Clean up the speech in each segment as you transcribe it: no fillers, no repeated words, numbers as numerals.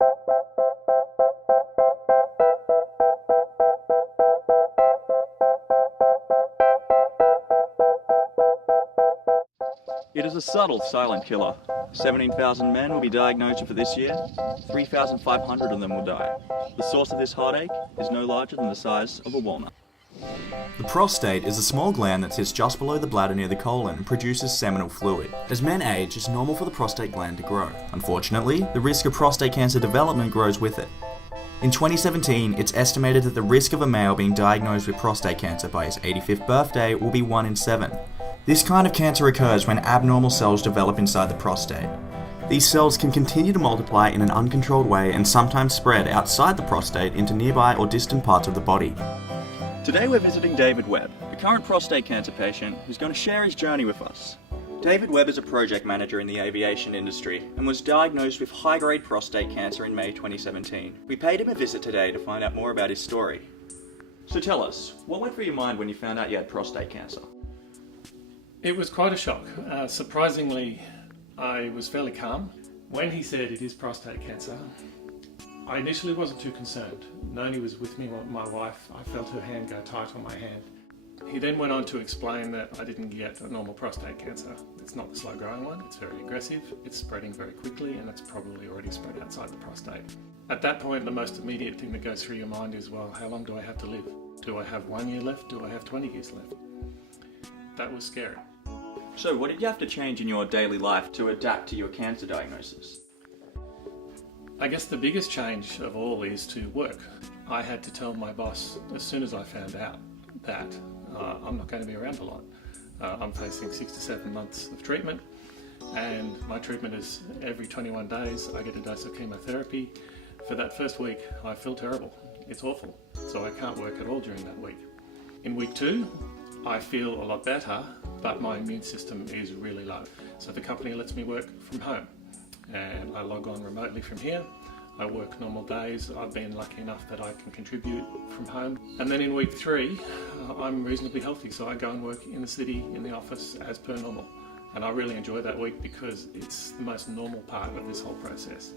It is a subtle, silent killer. 17,000 men will be diagnosed with it this year. 3,500 of them will die. The source of this heartache is no larger than the size of a walnut. The prostate is a small gland that sits just below the bladder near the colon and produces seminal fluid. As men age, it's normal for the prostate gland to grow. Unfortunately, the risk of prostate cancer development grows with it. In 2017, it's estimated that the risk of a male being diagnosed with prostate cancer by his 85th birthday will be 1 in 7. This kind of cancer occurs when abnormal cells develop inside the prostate. These cells can continue to multiply in an uncontrolled way and sometimes spread outside the prostate into nearby or distant parts of the body. Today we're visiting David Webb, a current prostate cancer patient who's going to share his journey with us. David Webb is a project manager in the aviation industry and was diagnosed with high-grade prostate cancer in May 2017. We paid him a visit today to find out more about his story. So tell us, what went through your mind when you found out you had prostate cancer? It was quite a shock. Surprisingly, I was fairly calm. When he said it is prostate cancer, I initially wasn't too concerned. Noni was with me, my wife. I felt her hand go tight on my hand. He then went on to explain that I didn't get a normal prostate cancer. It's not the slow-growing one, it's very aggressive, it's spreading very quickly, and it's probably already spread outside the prostate. At that point, the most immediate thing that goes through your mind is, well, how long do I have to live? Do I have 1 year left? Do I have 20 years left? That was scary. So what did you have to change in your daily life to adapt to your cancer diagnosis? I guess the biggest change of all is to work. I had to tell my boss as soon as I found out that I'm not going to be around a lot. I'm facing 6 to 7 months of treatment, and my treatment is every 21 days I get a dose of chemotherapy. For that first week I feel terrible. It's awful. So I can't work at all during that week. In week 2 I feel a lot better, but my immune system is really low. So the company lets me work from home, and I log on remotely from here. I work normal days. I've been lucky enough that I can contribute from home. And then in week 3, I'm reasonably healthy, so I go and work in the city, in the office, as per normal. And I really enjoy that week because it's the most normal part of this whole process.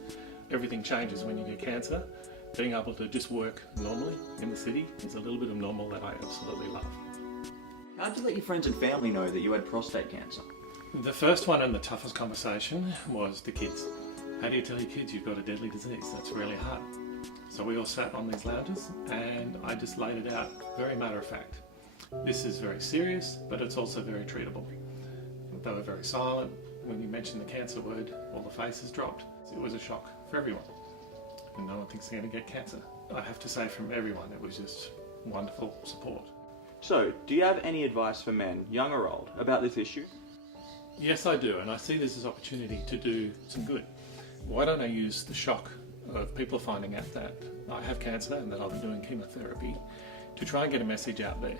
Everything changes when you get cancer. Being able to just work normally in the city is a little bit of normal that I absolutely love. How did you let your friends and family know that you had prostate cancer? The first one and the toughest conversation was the kids. How do you tell your kids you've got a deadly disease? That's really hard. So we all sat on these lounges and I just laid it out, very matter of fact. This is very serious, but it's also very treatable. They were very silent. When you mentioned the cancer word, all the faces dropped. It was a shock for everyone. And no one thinks they're going to get cancer. I have to say from everyone, it was just wonderful support. So, do you have any advice for men, young or old, about this issue? Yes, I do, and I see this as an opportunity to do some good. Why don't I use the shock of people finding out that I have cancer and that I'll be doing chemotherapy to try and get a message out there.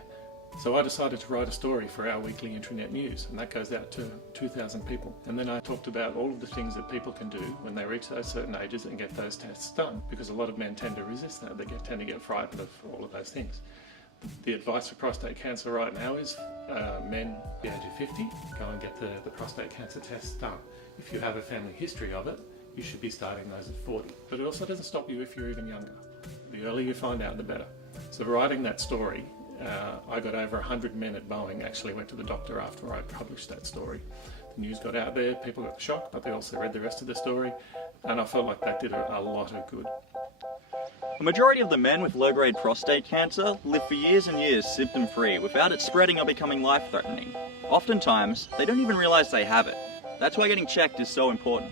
So I decided to write a story for our weekly intranet news, and that goes out to 2,000 people. And then I talked about all of the things that people can do when they reach those certain ages and get those tests done, because a lot of men tend to resist that. They tend to get frightened of all of those things. The advice for prostate cancer right now is men the age of 50, go and get the prostate cancer tests done. If you have a family history of it, you should be starting those at 40. But it also doesn't stop you if you're even younger. The earlier you find out, the better. So writing that story, I got over 100 men at Boeing actually went to the doctor after I published that story. The news got out there, people got the shock, but they also read the rest of the story, and I felt like that did a lot of good. A majority of the men with low-grade prostate cancer live for years and years symptom-free without it spreading or becoming life-threatening. Oftentimes, they don't even realize they have it. That's why getting checked is so important.